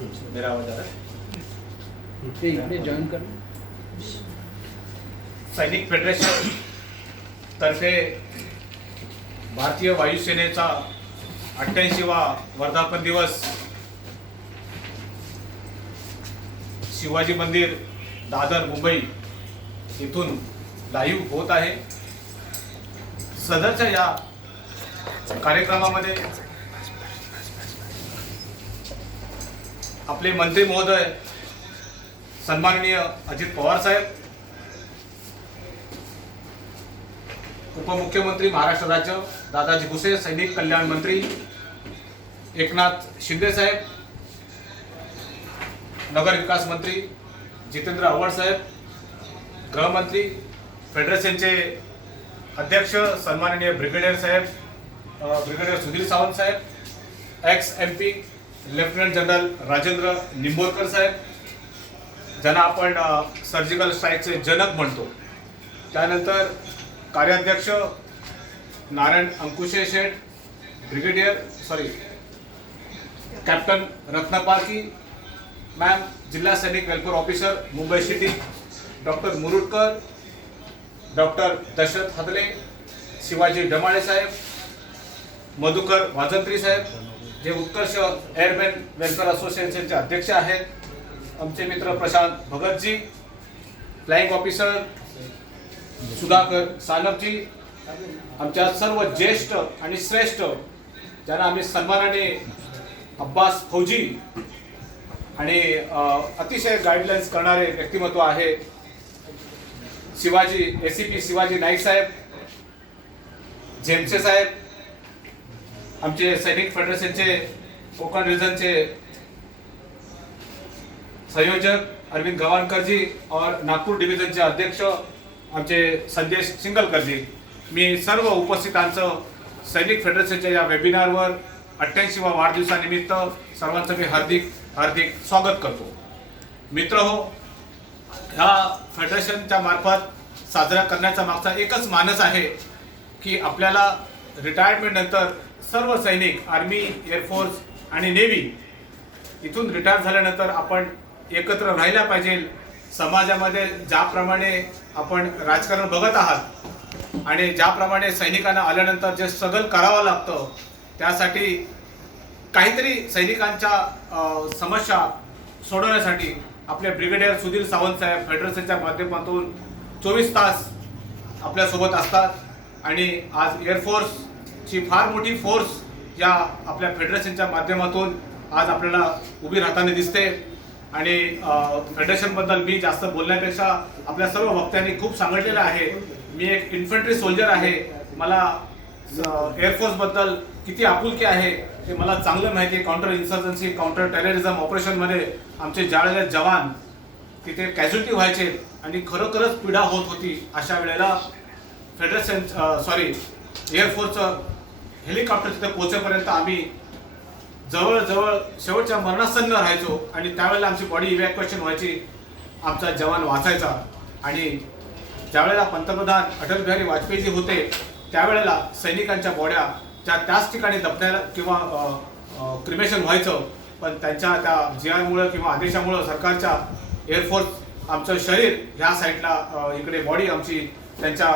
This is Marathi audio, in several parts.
मेरा आवाज आ रहा है? इकडे जॉईन कर. सैनिक फेडरेशन तर्फे भारतीय वायुसेनेचा 88वा वर्धापन दिवस शिवाजी मंदिर दादर मुंबई इथून लाईव्ह होत आहे. सदरच्या या कार्यक्रमामध्ये आपले मंत्री महोदय सन्माननीय अजित पवार साहेब, उपमुख्यमंत्री महाराष्ट्र राज्य दादाजी भुसे, सैनिक कल्याण मंत्री एकनाथ शिंदे साहेब, नगर विकास मंत्री जितेंद्र आव्हाड साहेब, गृहमंत्री फेडरेशनचे अध्यक्ष सन्माननीय ब्रिगेडियर साहेब, ब्रिगेडियर सुधीर सावंत साहेब, ex MP lieutenant general Rajendra Nimborkar साहेब, ज्यांना आपण सर्जिकल स्ट्राईकचे जनक म्हणतो. त्यानंतर कार्याध्यक्ष नारायण अंकुशे शेठ, कॅप्टन रत्नपारकी मॅम, जिल्हा सैनिक welfare officer Mumbai city doctor Murudkar, doctor Dashrath Hadle, Shivaji Damale साहेब, मधुकर वाजंत्री साहेब, जे उत्कर्ष एअरमॅन वेलफेअर असोसिएशनचे अध्यक्ष आहेत, आमचे मित्र प्रशांत भगतजी, फ्लाइंग ऑफिसर सुधाकर सानपजी, आमच्या सर्व ज्येष्ठ आणि श्रेष्ठ ज्यांना आम्ही सन्मानाने अब्बास फौजी आणि अतिशय गाईडलाईन्स करणारे व्यक्तिमत्व आहे शिवाजी ACP शिवाजी नाईक साहेब, जेमसे साहेब, आमचे सैनिक फेडरेशनचे कोकण रिजनचे संयोजक अरविंद गवाणकर जी और नागपूर डिव्हिजनचे अध्यक्ष आमचे संदेश सिंगलकर जी, मी सर्व उपस्थितांचं सैनिक फेडरेशनच्या या वेबिनारवर 88वा वाढदिवसानिमित्त सर्वांचं मी हार्दिक हार्दिक स्वागत करतो. मित्रहो, ह्या फेडरेशनच्या मार्फत साजरा करण्याचा मागचा एकच मानस आहे की आपल्याला रिटायरमेंट नंतर सर्व सैनिक आर्मी, एअरफोर्स आणि नेव्ही इथून रिटायर झाल्यानंतर आपण एकत्र राहिला पाहिजे. समाजामध्ये ज्याप्रमाणे आपण राजकारण बघत आहात आणि ज्याप्रमाणे सैनिकांना आल्यानंतर जे स्ट्रगल करावं लागतं, त्यासाठी काहीतरी सैनिकांच्या समस्या सोडवण्यासाठी आपले ब्रिगेडियर सुधीर सावंत साहेब फेडरेशनच्या माध्यमातून 24 तास आपल्यासोबत असतात. आणि आज एअरफोर्सची फार मोठी फोर्स या आपल्या फेडरेशनच्या माध्यमातून आज आपल्याला उभी राहताना दिसते. आणि फेडरेशनबद्दल मी जास्त बोलण्यापेक्षा आपल्या सर्व वक्त्यांनी खूप सांगितलेलं आहे. मी एक इन्फंट्री सोल्जर आहे, मला एअरफोर्सबद्दल किती आपुलकी आहे ते मला चांगलं माहिती आहे. काउंटर इन्सर्जन्सी, काउंटर टेररिझम ऑपरेशनमध्ये आमचे ज्यावेळेला जवान तिथे कॅज्युअल्टी व्हायचे आणि खरोखरच पीडा होत होती, अशा वेळेला एअरफोर्सचं हेलिकॉप्टर तिथे पोहोचेपर्यंत आम्ही जवळजवळ शेवटच्या मरणासन्न राहायचो आणि त्यावेळेला आमची बॉडी इव्हॅक्युएशन व्हायची, आमचा जवान वाचायचा. आणि ज्यावेळेला पंतप्रधान अटल बिहारी वाजपेयीजी होते त्यावेळेला सैनिकांच्या बॉड्या त्याच ठिकाणी दफनायला किंवा क्रिमेशन व्हायचं, पण त्यांच्या त्या GR किंवा आदेशामुळं सरकारच्या एअरफोर्स आमचं शरीर ह्या साईडला इकडे बॉडी आमची त्यांच्या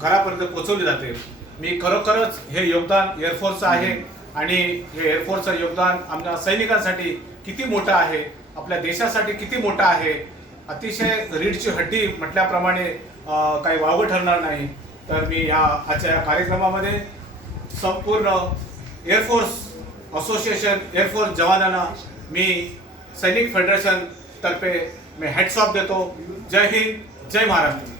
घरापर्यंत पोहोचवली जाते. मी खरोखरच हे योगदान एअरफोर्सचं आहे आणि हे एअरफोर्सचं योगदान आमच्या सैनिकांसाठी किती मोठं आहे, आपल्या देशासाठी किती मोठं आहे. अतिशय रीढची हड्डी म्हटल्याप्रमाणे काही वावगं ठरणार नाही. तर मी ह्या आजच्या या कार्यक्रमामध्ये संपूर्ण एअरफोर्स असोसिएशन, एअरफोर्स जवानांना मी सैनिक फेडरेशन तर्फे मी हॅट्स ऑफ देतो. जय हिंद, जय महाराष्ट्र.